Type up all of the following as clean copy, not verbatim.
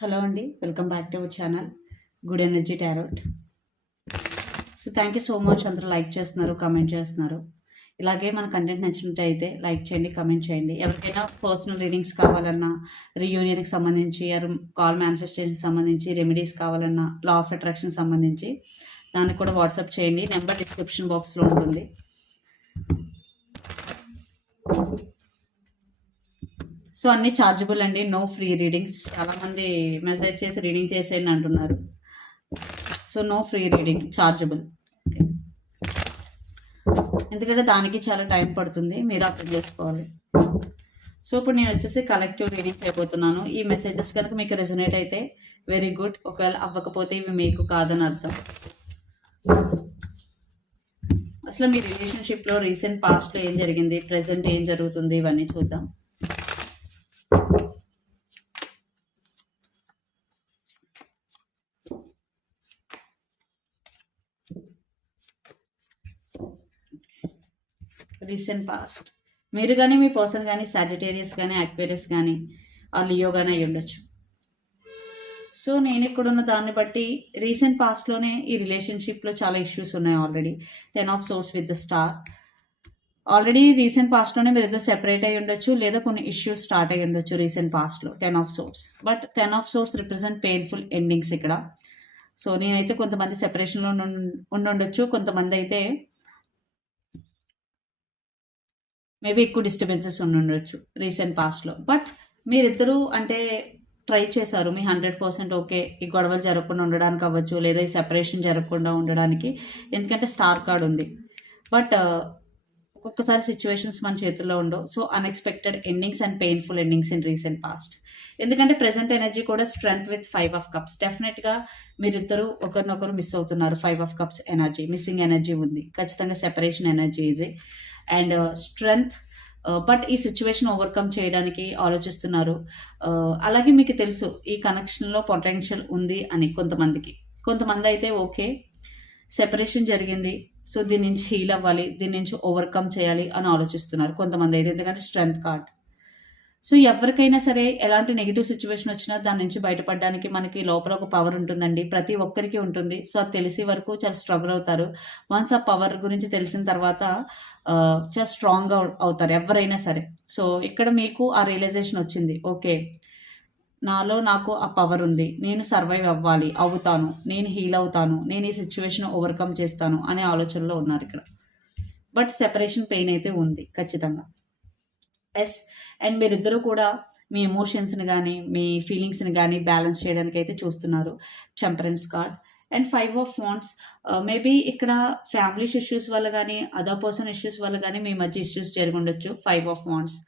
Hello అండి, welcome back to our channel good energy tarot. So thank you so much. అందరూ like చేస్తున్నారు, comment చేస్తున్నారు. ఇలాగే మన కంటెంట్ నచ్చినట్టయితే లైక్ చేయండి, కమెంట్ చేయండి. ఎవరికైనా పర్సనల్ రీడింగ్స్ కావాలన్నా, రీయూనియన్కి సంబంధించి, కాల్ మేనిఫెస్టేషన్కి సంబంధించి, రెమెడీస్ కావాలన్నా, లా ఆఫ్ అట్రాక్షన్ సంబంధించి దానికి కూడా వాట్సాప్ చేయండి. నెంబర్ డిస్క్రిప్షన్ బాక్స్లో ఉంటుంది. సో అన్నీ ఛార్జబుల్ అండి, నో ఫ్రీ రీడింగ్స్. చాలామంది మెసేజ్ చేసి రీడింగ్ చేసేయండి అంటున్నారు. So no free reading, chargeable. ఎందుకంటే దానికి చాలా టైం పడుతుంది, మీరు అర్థం చేసుకోవాలి. సో ఇప్పుడు నేను వచ్చేసి కలెక్టివ్ రీడింగ్ చేయబోతున్నాను. ఈ మెసేజెస్ కనుక మీకు రెజొనేట్ అయితే వెరీ గుడ్, ఒకవేళ అవ్వకపోతే ఇవి మీకు కాదని అర్థం. అసలు మీ రిలేషన్షిప్లో రీసెంట్ పాస్ట్లో ఏం జరిగింది, ప్రజెంట్ ఏం జరుగుతుంది, ఇవన్నీ చూద్దాం. రీసెంట్ పాస్ట్ మీరు కానీ మీ పర్సన్ కానీ సాజిటేరియస్ కానీ అక్వేరియస్ కానీ ఆ లియో కానీ అయి ఉండొచ్చు. సో నేను ఇక్కడున్న దాన్ని బట్టి రీసెంట్ పాస్ట్లోనే ఈ రిలేషన్షిప్లో చాలా ఇష్యూస్ ఉన్నాయి. Already 10 of swords with the star. Already recent పాస్ట్లోనే మీరు ఏదో సెపరేట్ అయ్యి ఉండొచ్చు, లేదా కొన్ని ఇష్యూస్ స్టార్ట్ అయ్యి ఉండొచ్చు రీసెంట్ పాస్ట్లో. 10 of source, but 10 of source represent painful endings ఇక్కడ. సో నేనైతే కొంతమంది సెపరేషన్లో ఉండొచ్చు, కొంతమంది అయితే మేబీ ఎక్కువ డిస్టర్బెన్సెస్ ఉండొచ్చు రీసెంట్ పాస్ట్లో. బట్ మీరిద్దరూ అంటే ట్రై చేశారు మీ 100%. ఓకే, ఈ గొడవలు జరగకుండా ఉండడానికి అవ్వచ్చు, లేదా ఈ సెపరేషన్ జరగకుండా ఉండడానికి, ఎందుకంటే స్టార్ కార్డ్ ఉంది. బట్ ఒక్కొక్కసారి సిచ్యువేషన్స్ మన చేతుల్లో ఉండవు. So unexpected endings and painful endings in recent past. ఎందుకంటే ప్రెజెంట్ ఎనర్జీ కూడా స్ట్రెంగ్త్ విత్ 5 ఆఫ్ కప్స్. డెఫినెట్గా మీరిద్దరూ ఒకరినొకరు మిస్ అవుతున్నారు. 5 of cups energy, missing energy ఉంది. ఖచ్చితంగా సెపరేషన్ ఎనర్జీ ఇది అండ్ స్ట్రెంగ్త్. బట్ ఈ సిచ్యువేషన్ ఓవర్కమ్ చేయడానికి ఆలోచిస్తున్నారు. అలాగే మీకు తెలుసు ఈ కనెక్షన్లో పొటెన్షియల్ ఉంది అని కొంతమంది అయితే ఓకే సెపరేషన్ జరిగింది, సో దీని నుంచి హీల్ అవ్వాలి, దీని నుంచి ఓవర్కమ్ చేయాలి అని ఆలోచిస్తున్నారు కొంతమంది అయితే, ఎందుకంటే స్ట్రెంగ్త్ కార్డ్. సో ఎవరికైనా సరే ఎలాంటి నెగిటివ్ సిచ్యువేషన్ వచ్చినా దాని నుంచి బయటపడడానికి మనకి లోపల ఒక పవర్ ఉంటుందండి, ప్రతి ఒక్కరికి ఉంటుంది. సో అది తెలిసే వరకు చాలా స్ట్రగుల్ అవుతారు. వన్స్ ఆ పవర్ గురించి తెలిసిన తర్వాత చాలా స్ట్రాంగ్గా అవుతారు ఎవరైనా సరే. సో ఇక్కడ మీకు ఆ రియలైజేషన్ వచ్చింది, ఓకే నాకు ఆ పవర్ ఉంది, నేను సర్వైవ్ అవుతాను, నేను హీల్ అవుతాను, నేను ఈ సిచ్యువేషన్ ఓవర్కమ్ చేస్తాను అనే ఆలోచనలో ఉన్నారు ఇక్కడ. బట్ సెపరేషన్ పెయిన్ అయితే ఉంది ఖచ్చితంగా. ఎస్, అండ్ మీరిద్దరూ కూడా మీ ఎమోషన్స్ని కానీ మీ ఫీలింగ్స్ని కానీ బ్యాలెన్స్ చేయడానికి అయితే చూస్తున్నారు. Temperance card and 5 of wands. Maybe ఇక్కడ ఫ్యామిలీ ఇష్యూస్ వల్ల కానీ అదర్ పర్సన్ ఇష్యూస్ వల్ల కానీ మీ మధ్య ఇష్యూస్ జరిగి ఉండొచ్చు. 5 ఆఫ్ వాండ్స్.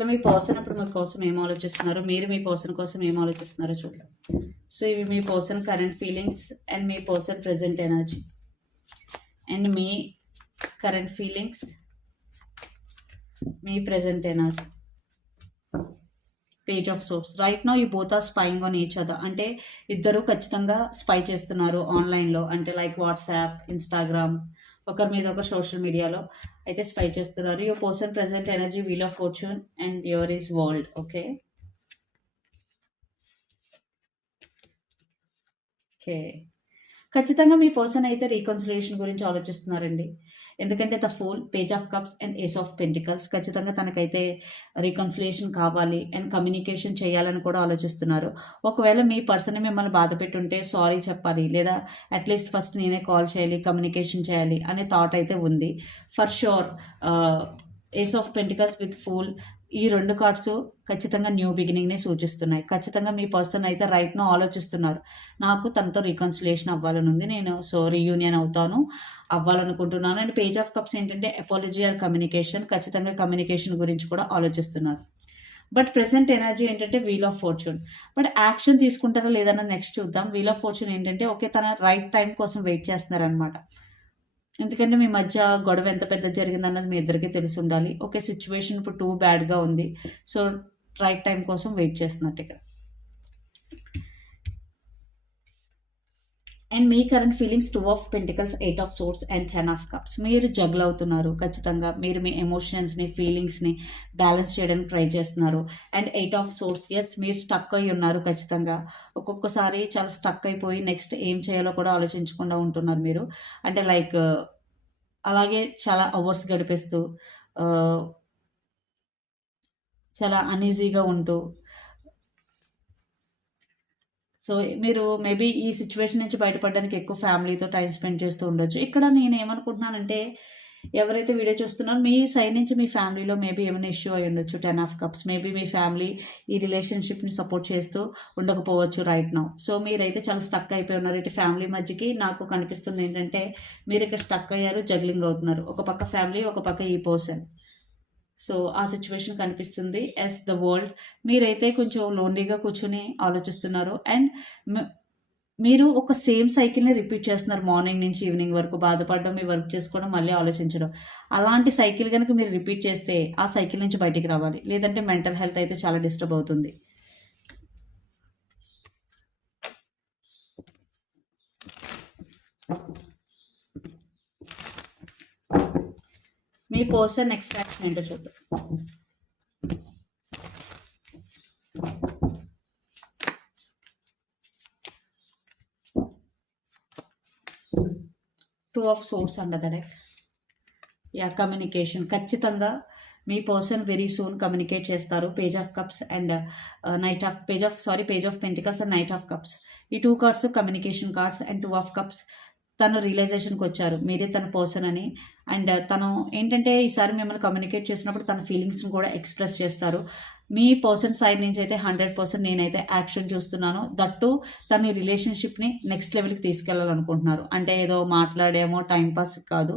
అసలు మీ పర్సన్ ఇప్పుడు మీ కోసం ఏం ఆలోచిస్తున్నారు, మీరు మీ పర్సన్ కోసం ఏం ఆలోచిస్తున్నారో చూద్దాం. సో ఇవి మీ పర్సన్ కరెంట్ ఫీలింగ్స్ అండ్ మీ పర్సన్ ప్రెజెంట్ ఎనర్జీ అండ్ మీ కరెంట్ ఫీలింగ్స్, మీ present energy. Page of swords. Right now you both are spying on each other. అంటే ఇద్దరు ఖచ్చితంగా స్పై చేస్తున్నారు ఆన్లైన్లో, అంటే లైక్ వాట్సాప్, ఇన్స్టాగ్రామ్, ఒకరి మీద ఒక సోషల్ మీడియాలో అయితే స్పై చేస్తున్నారు. Your person present energy wheel of fortune and your is world. Okay okay ఖచ్చితంగా మీ పర్సన్ అయితే రీకన్సిలియేషన్ గురించి ఆలోచిస్తున్నారండి. ఎందుకంటే the fool, page of cups and ace of pentacles. ఖచ్చితంగా తనకైతే రీకన్సిలియేషన్ కావాలి అండ్ కమ్యూనికేషన్ చేయాలని కూడా ఆలోచిస్తున్నారు. ఒకవేళ మీ పర్సన్ మిమ్మల్ని బాధ పెట్టుంటే సారీ చెప్పాలి, లేదా అట్లీస్ట్ ఫస్ట్ నేనే కాల్ చేయాలి, కమ్యూనికేషన్ చేయాలి అనే థాట్ అయితే ఉంది for sure. Ace of pentacles with fool, ఈ 2 కార్డ్స్ ఖచ్చితంగా న్యూ బిగినింగ్ని సూచిస్తున్నాయి. ఖచ్చితంగా మీ పర్సన్ అయితే రైట్ నో ఆలోచిస్తున్నారు, నాకు తనతో రీకన్సిలియేషన్ అవ్వాలని ఉంది, నేను సో రీయూనియన్ అవ్వాలనుకుంటున్నాను. అండ్ పేజ్ ఆఫ్ కప్స్ ఏంటంటే అపాలజీ ఆర్ కమ్యూనికేషన్. ఖచ్చితంగా కమ్యూనికేషన్ గురించి కూడా ఆలోచిస్తున్నారు. బట్ ప్రెసెంట్ ఎనర్జీ ఏంటంటే wheel of fortune. But action తీసుకుంటారా లేదన్నా నెక్స్ట్ చూద్దాం. వీల్ ఆఫ్ ఫార్చ్యూన్ ఏంటంటే ఓకే తన రైట్ టైం కోసం వెయిట్ చేస్తున్నారనమాట. ఎందుకంటే మీ మధ్య గొడవ ఎంత పెద్ద జరిగిందన్నది మీ ఇద్దరికీ తెలిసి ఉండాలి. ఓకే సిచ్యువేషన్ ఇప్పుడు టూ బ్యాడ్గా ఉంది, సో రైట్ టైం కోసం వెయిట్ చేస్తున్నట్టు ఇక్కడ. అండ్ మీ current feelings 2 of pentacles, 8 of swords and 10 of cups. మీరు జగ్ల్ అవుతున్నారు ఖచ్చితంగా. మీరు మీ ఎమోషన్స్ని, ఫీలింగ్స్ని బ్యాలెన్స్ చేయడానికి ట్రై చేస్తున్నారు. అండ్ 8 ఆఫ్ సోర్స్, ఎస్ మీరు స్టక్ అయి ఉన్నారు ఖచ్చితంగా. ఒక్కొక్కసారి చాలా స్టక్ అయిపోయి నెక్స్ట్ ఏం చేయాలో కూడా ఆలోచించకుండా ఉంటున్నారు మీరు. అంటే లైక్ అలాగే చాలా అవర్స్ గడిపేస్తూ చాలా అన్ఈజీగా ఉంటూ, సో మీరు మేబీ ఈ సిచ్యువేషన్ నుంచి బయటపడడానికి ఎక్కువ ఫ్యామిలీతో టైం స్పెండ్ చేస్తూ ఉండొచ్చు. ఇక్కడ నేను ఏమనుకుంటున్నానంటే, ఎవరైతే వీడియో చూస్తున్నారో మీ సైడ్ నుంచి మీ ఫ్యామిలీలో మేబీ ఏమైనా ఇష్యూ అయి ఉండొచ్చు. 10 of cups, maybe me family ఈ రిలేషన్షిప్ని సపోర్ట్ చేస్తూ ఉండకపోవచ్చు రైట్ నౌ. సో మీరైతే చాలా స్టక్ అయిపోయి ఉన్నారు. ఇటు ఫ్యామిలీ మధ్యకి నాకు కనిపిస్తుంది ఏంటంటే, మీరు ఇక్కడ స్టక్ అయ్యారు, జగ్లింగ్ అవుతున్నారు. ఒక పక్క ఫ్యామిలీ, ఒక పక్క ఈ పర్సన్. సో ఆ సిచ్యువేషన్ కనిపిస్తుంది యాజ్ ద వరల్డ్. మీరైతే కొంచెం లోన్లీగా కూర్చొని ఆలోచిస్తున్నారు. అండ్ మీరు ఒక సేమ్ సైకిల్ని రిపీట్ చేస్తున్నారు. మార్నింగ్ నుంచి ఈవినింగ్ వరకు బాధపడడం, మీ వర్క్ చేసుకోవడం, మళ్ళీ ఆలోచించడం. అలాంటి సైకిల్ కనుక మీరు రిపీట్ చేస్తే ఆ సైకిల్ నుంచి బయటికి రావాలి. లేదంటే మెంటల్ హెల్త్ అయితే చాలా డిస్టర్బ్ అవుతుంది. మీ పర్సన్ నెక్స్ట్ యాక్షన్ ఏంటో చూద్దాం. Two of swords under the deck. Yeah, communication. ఖచ్చితంగా మీ పర్సన్ వెరీ సూన్ కమ్యూనికేట్ చేస్తారు. Page of cups and page of pentacles and knight of cups. ఈ 2 cards communication cards. And 2 of cups, తను రియలైజేషన్కి వచ్చారు మీరే తన పర్సన్ అని. అండ్ తను ఏంటంటే ఈసారి మిమ్మల్ని కమ్యూనికేట్ చేసినప్పుడు తన ఫీలింగ్స్ని కూడా ఎక్స్ప్రెస్ చేస్తారు. మీ పర్సన్ సైడ్ నుంచి అయితే 100% నేనైతే యాక్షన్ చూస్తున్నాను. దట్టు తన రిలేషన్షిప్ని నెక్స్ట్ లెవెల్కి తీసుకెళ్ళాలనుకుంటున్నారు. అంటే ఏదో మాట్లాడేమో టైంపాస్ కాదు,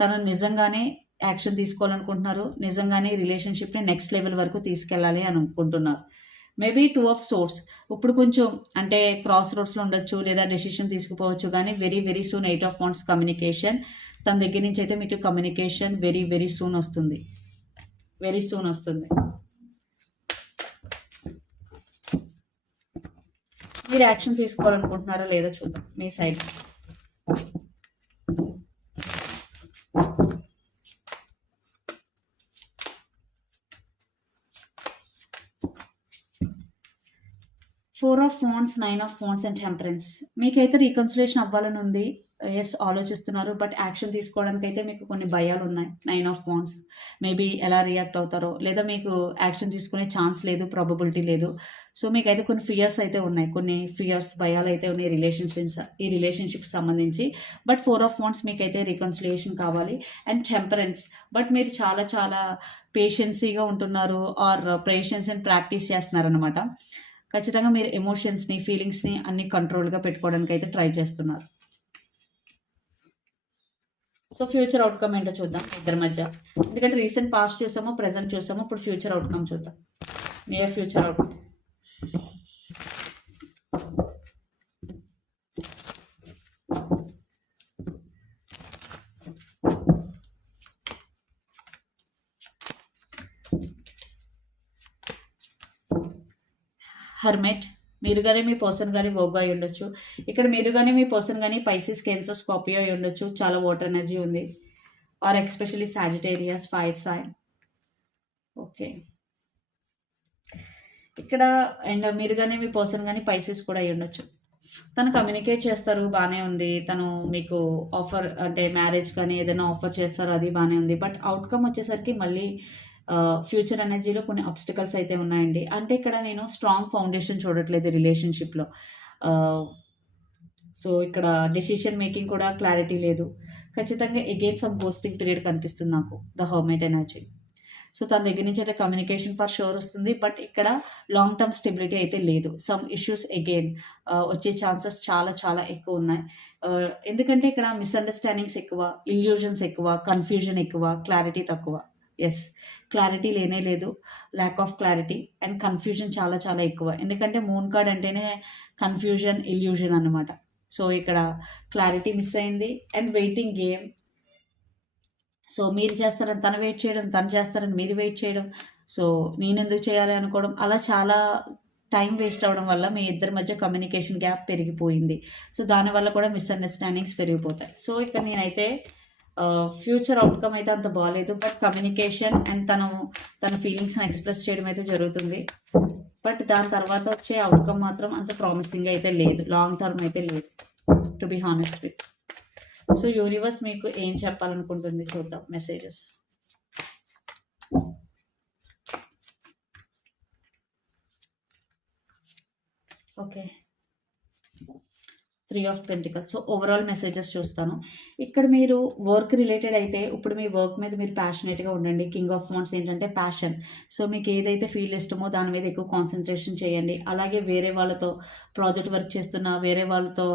తను నిజంగానే యాక్షన్ తీసుకోవాలనుకుంటున్నారు. నిజంగానే రిలేషన్షిప్ని నెక్స్ట్ లెవెల్ వరకు తీసుకెళ్ళాలి అని అనుకుంటున్నారు. మేబీ 2 ఆఫ్ సోర్స్ ఇప్పుడు కొంచెం అంటే క్రాస్ రోడ్స్లో ఉండొచ్చు, లేదా డెసిషన్ తీసుకుపోవచ్చు. కానీ very very soon 8 of wands communication. తన దగ్గర నుంచి అయితే మీకు కమ్యూనికేషన్ వెరీ వెరీ సూన్ వస్తుంది. వెరీ సూన్ వస్తుంది. మీరు యాక్షన్ తీసుకోవాలనుకుంటున్నారా లేదా చూద్దాం మీ side. Four of wands, 9 of wands and temperance. మీకైతే రీకన్సిలేషన్ అవ్వాలని ఉంది. ఎస్, ఆలోచిస్తున్నారు. బట్ యాక్షన్ తీసుకోవడానికి అయితే మీకు కొన్ని భయాలు ఉన్నాయి. 9 ఆఫ్ వాండ్స్, మేబీ ఎలా రియాక్ట్ అవుతారో, లేదా మీకు యాక్షన్ తీసుకునే ఛాన్స్ లేదు, ప్రాబబిలిటీ లేదు. సో మీకైతే కొన్ని ఫియర్స్ అయితే ఉన్నాయి, కొన్ని ఫియర్స్, భయాలు అయితే ఉన్నాయి ఈ రిలేషన్షిప్ సంబంధించి. బట్ 4 ఆఫ్ వాండ్స్ మీకైతే రీకన్సిలేషన్ కావాలి. అండ్ టెంపరెన్స్, బట్ మీరు చాలా చాలా పేషెన్సీగా ఉంటున్నారు, ఆర్ పేషెన్స్ని ప్రాక్టీస్ చేస్తున్నారు అనమాట. ఖచ్చితంగా మీరు ఎమోషన్స్ని, ఫీలింగ్స్ని అన్ని కంట్రోల్గా పెట్టుకోవడానికి అయితే ట్రై చేస్తున్నారు. సో ఫ్యూచర్ అవుట్కమ్ ఏంటో చూద్దాం ఇద్దరి మధ్య. ఎందుకంటే రీసెంట్ పాస్ట్ చూసాము, ప్రజెంట్ చూసాము, ఇప్పుడు ఫ్యూచర్ అవుట్కమ్ చూద్దాం. Near future outcome. హర్మెట్, మీరు కానీ మీ పర్సన్ కానీ వోగా అయి ఉండొచ్చు. ఇక్కడ మీరు కానీ మీ పర్సన్ కానీ పైసిస్, కేన్సర్, స్కార్పియో అయి ఉండొచ్చు. చాలా వాటర్ ఎనర్జీ ఉంది. Or especially Sagittarius, fire sign. Okay, ఇక్కడ అండ్ మీరు కానీ మీ పర్సన్ కానీ పైసిస్ కూడా అయి ఉండొచ్చు. తను కమ్యూనికేట్ చేస్తారు, బాగానే ఉంది. తను మీకు ఆఫర్ అంటే మ్యారేజ్ కానీ ఏదైనా ఆఫర్ చేస్తారు, అది బాగానే ఉంది. బట్ అవుట్కమ్ వచ్చేసరికి మళ్ళీ ఫ్యూచర్ ఎనర్జీలో కొన్ని అబ్స్టికల్స్ అయితే ఉన్నాయండి. అంటే ఇక్కడ నేను స్ట్రాంగ్ ఫౌండేషన్ చూడట్లేదు రిలేషన్షిప్లో. సో ఇక్కడ డెసిషన్ మేకింగ్ కూడా క్లారిటీ లేదు. ఖచ్చితంగా అగైన్ సమ్ గోస్టింగ్ పీరియడ్ కనిపిస్తుంది నాకు, ద హర్మిట్ ఎనర్జీ. సో తన దగ్గర నుంచి అయితే కమ్యూనికేషన్ ఫర్ షూర్ వస్తుంది. బట్ ఇక్కడ లాంగ్ టర్మ్ స్టెబిలిటీ అయితే లేదు. సమ్ ఇష్యూస్ అగైన్ వచ్చే ఛాన్సెస్ చాలా చాలా ఎక్కువ ఉన్నాయి. ఎందుకంటే ఇక్కడ మిస్అండర్స్టాండింగ్స్ ఎక్కువ, ఇల్యూజన్స్ ఎక్కువ, కన్ఫ్యూజన్ ఎక్కువ, క్లారిటీ తక్కువ. ఎస్, క్లారిటీ లేనే లేదు, lack of clarity and confusion చాలా చాలా ఎక్కువ. ఎందుకంటే మూన్ కార్డ్ అంటేనే కన్ఫ్యూజన్, ఇల్యూజన్ అనమాట. సో ఇక్కడ క్లారిటీ మిస్ అయింది అండ్ వెయిటింగ్ గేమ్. సో మీరు చేస్తారని తను వెయిట్ చేయడం, తను చేస్తారని మీరు వెయిట్ చేయడం. సో నేనెందుకు చేయాలి అనుకోవడం, అలా చాలా టైం వేస్ట్ అవ్వడం వల్ల మీ ఇద్దరి మధ్య కమ్యూనికేషన్ గ్యాప్ పెరిగిపోయింది. సో దానివల్ల కూడా మిస్‌అండర్‌స్టాండింగ్స్ పెరిగిపోతాయి. సో ఇక్కడ నేనైతే ఫ్యూచర్ అవుట్‌కమ్ అయితే అంత బాలేదు. బట్ కమ్యూనికేషన్ అండ్ తన ఫీలింగ్స్‌ని ఎక్స్‌ప్రెస్ చేయడం అయితే జరుగుతుంది. బట్ దాని తర్వాత వచ్చే అవుట్‌కమ్ మాత్రం అంత ప్రామిసింగ్‌గా అయితే లేదు. లాంగ్ టర్మ్ అయితే లేదు, to be honest with. So universe మీకు ఏం చెప్పాలనుకుంటుంది చూద్దాం messages. Okay, 3 of pentacles. So overall messages చూస్తాను. ఇక్కడ మీరు వర్క్ రిలేటెడ్ అయితే ఇప్పుడు మీ వర్క్ మీద మీరు ప్యాషనేట్గా ఉండండి. కింగ్ ఆఫ్ వాండ్స్ ఏంటంటే ప్యాషన్. సో మీకు ఏదైతే ఫీల్డ్ ఇష్టమో దాని మీద ఎక్కువ కాన్సన్ట్రేషన్ చేయండి. అలాగే వేరే వాళ్ళతో ప్రాజెక్ట్ వర్క్ చేస్తున్నా, వేరే వాళ్ళతో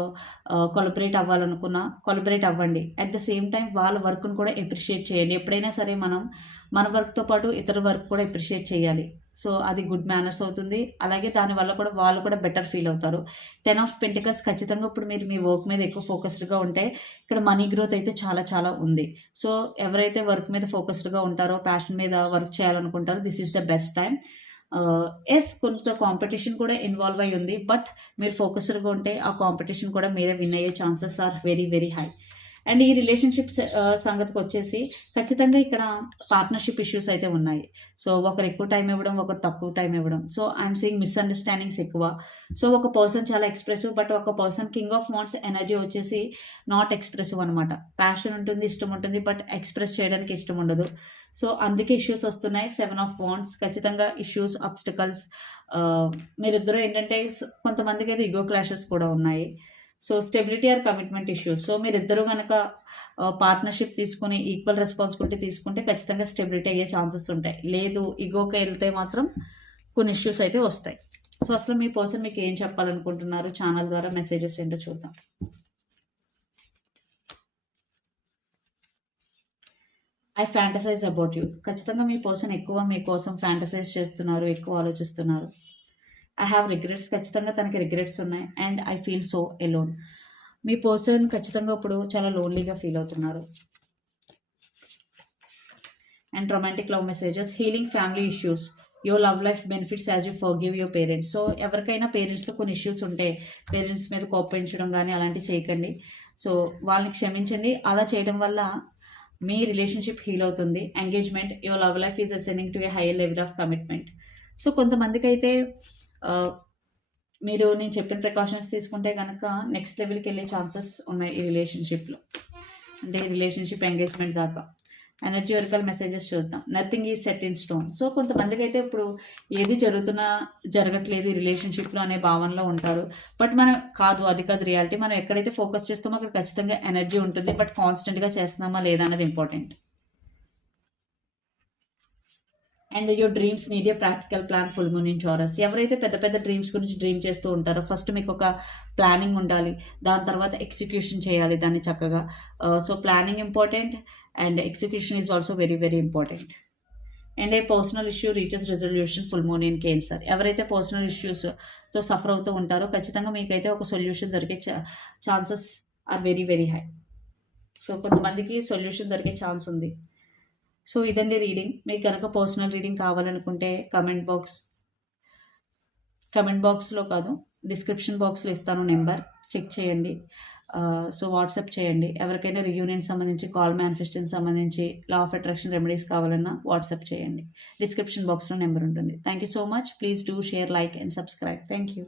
కొలబరేట్ అవ్వాలనుకున్నా కొలబరేట్ అవ్వండి. అట్ ద సేమ్ టైం వాళ్ళ వర్క్ను కూడా ఎప్రిషియేట్ చేయండి. ఎప్పుడైనా సరే మనం మన వర్క్తో పాటు ఇతర వర్క్ కూడా ఎప్రిషియేట్ చేయాలి. సో అది గుడ్ మేనర్స్ అవుతుంది. అలాగే దానివల్ల కూడా వాళ్ళు కూడా బెటర్ ఫీల్ అవుతారు. 10 ఆఫ్ పెంటికల్స్ ఖచ్చితంగా ఇప్పుడు మీరు మీ వర్క్ మీద ఎక్కువ ఫోకస్డ్గా ఉంటే ఇక్కడ మనీ గ్రోత్ అయితే చాలా చాలా ఉంది. సో ఎవరైతే వర్క్ మీద ఫోకస్డ్గా ఉంటారో, ప్యాషన్ మీద వర్క్ చేయాలనుకుంటారో, this is the best time. Yes, కొంత కాంపిటీషన్ కూడా ఇన్వాల్వ్ అయ్యి ఉంది. బట్ మీరు ఫోకస్డ్గా ఉంటే ఆ కాంపిటీషన్ కూడా మీరే విన్ అయ్యే chances are very very high. And ఈ రిలేషన్షిప్ సంగతికి వచ్చేసి ఖచ్చితంగా ఇక్కడ పార్ట్నర్షిప్ ఇష్యూస్ అయితే ఉన్నాయి. సో ఒకరు ఎక్కువ టైం ఇవ్వడం, ఒకరు తక్కువ టైం ఇవ్వడం. సో ఐఎమ్ సీయింగ్ మిస్అండర్స్టాండింగ్స్ ఎక్కువ. సో ఒక పర్సన్ చాలా ఎక్స్ప్రెసివ్, బట్ ఒక person king of wands energy వచ్చేసి నాట్ ఎక్స్ప్రెసివ్ అనమాట. ప్యాషన్ ఉంటుంది, ఇష్టం ఉంటుంది, బట్ ఎక్స్ప్రెస్ చేయడానికి ఇష్టం ఉండదు. సో అందుకే ఇష్యూస్ వస్తున్నాయి. 7 ఆఫ్ వాండ్స్ ఖచ్చితంగా ఇష్యూస్, అబ్స్టికల్స్. మీరిద్దరూ ఏంటంటే కొంతమందికి అయితే ఈగో క్లాషెస్ కూడా ఉన్నాయి. So stability or commitment issues. So మీరిద్దరూ కనుక పార్ట్నర్షిప్ తీసుకుని ఈక్వల్ రెస్పాన్సిబిలిటీ తీసుకుంటే ఖచ్చితంగా స్టెబిలిటీ అయ్యే ఛాన్సెస్ ఉంటాయి. లేదు ఈగోకి వెళ్తే మాత్రం కొన్ని ఇష్యూస్ అయితే వస్తాయి. సో అసలు మీ పర్సన్ మీకు ఏం చెప్పాలనుకుంటున్నారు ఛానల్ ద్వారా మెసేజెస్ ఏంటో చూద్దాం. I fantasise about you. ఖచ్చితంగా మీ పర్సన్ ఎక్కువ మీకోసం ఫ్యాంటసైజ్ చేస్తున్నారు, ఎక్కువ ఆలోచిస్తున్నారు. I have regrets. ఖచ్చితంగా తనకి రిగ్రెట్స్ ఉన్నాయి. And I feel so alone. Me person ఖచ్చితంగా ఇప్పుడు చాలా లోన్లీగా ఫీల్ అవుతున్నారు. And romantic love messages, healing family issues, your love life benefits as you forgive your parents. So ఎవరికైనా పేరెంట్స్తో కొన్ని ఇష్యూస్ ఉంటే పేరెంట్స్ మీద కోపగించడం కానీ అలాంటివి చేయకండి. సో వాళ్ళని క్షమించండి. అలా చేయడం వల్ల మీ రిలేషన్షిప్ హీల్ అవుతుంది. Engagement, your love life is ascending to A higher level of commitment. So కొంతమందికి అయితే మీరు నేను చెప్పిన ప్రికాషన్స్ తీసుకుంటే కనుక నెక్స్ట్ లెవెల్కి వెళ్ళే ఛాన్సెస్ ఉన్నాయి ఈ రిలేషన్షిప్లో. అంటే రిలేషన్షిప్ ఎంగేజ్మెంట్ దాకా. ఎనర్జీ ఒరికల్ మెసేజెస్ చూద్దాం. Nothing is set in stone. So కొంతమందికి అయితే ఇప్పుడు ఏది జరగట్లేదు ఈ రిలేషన్షిప్లో అనే భావనలో ఉంటారు. బట్ మనం కాదు, అది కాదు రియాలిటీ. మనం ఎక్కడైతే ఫోకస్ చేస్తామో అక్కడ ఖచ్చితంగా ఎనర్జీ ఉంటుంది. బట్ కాన్స్టెంట్గా చేస్తున్నామా లేదా అన్నది important. And your dreams need a practical plan. Full moon in taurus. ఎవరైతే పెద్ద పెద్ద డ్రీమ్స్ గురించి డ్రీమ్ చేస్తూ ఉంటారో ఫస్ట్ మీకు ఒక ప్లానింగ్ ఉండాలి. దాని తర్వాత ఎగ్జిక్యూషన్ చేయాలి దాన్ని చక్కగా. So planning important and execution is also very very important. And a personal issue reaches resolution. Full moon in Cancer. ఎవరైతే పర్సనల్ ఇష్యూస్తో సఫర్ అవుతూ ఉంటారో ఖచ్చితంగా మీకైతే ఒక సొల్యూషన్ దొరికే chances are very very high. So కొంతమందికి సొల్యూషన్ దొరికే ఛాన్స్ ఉంది. సో ఇదండి రీడింగ్. మీకు కనుక పర్సనల్ రీడింగ్ కావాలనుకుంటే కమెంట్ బాక్స్లో కాదు, డిస్క్రిప్షన్ బాక్స్లో ఇస్తాను నెంబర్, చెక్ చేయండి. సో వాట్సాప్ చేయండి. ఎవరికైనా రియూనియన్ సంబంధించి, కాల్ మేనిఫెస్టేషన్ సంబంధించి, లా ఆఫ్ అట్రాక్షన్ రెమెడీస్ కావాలన్నా వాట్సాప్ చేయండి. డిస్క్రిప్షన్ బాక్స్లో నెంబర్ ఉంటుంది. Thank you so much. Please do share, like and subscribe. Thank you.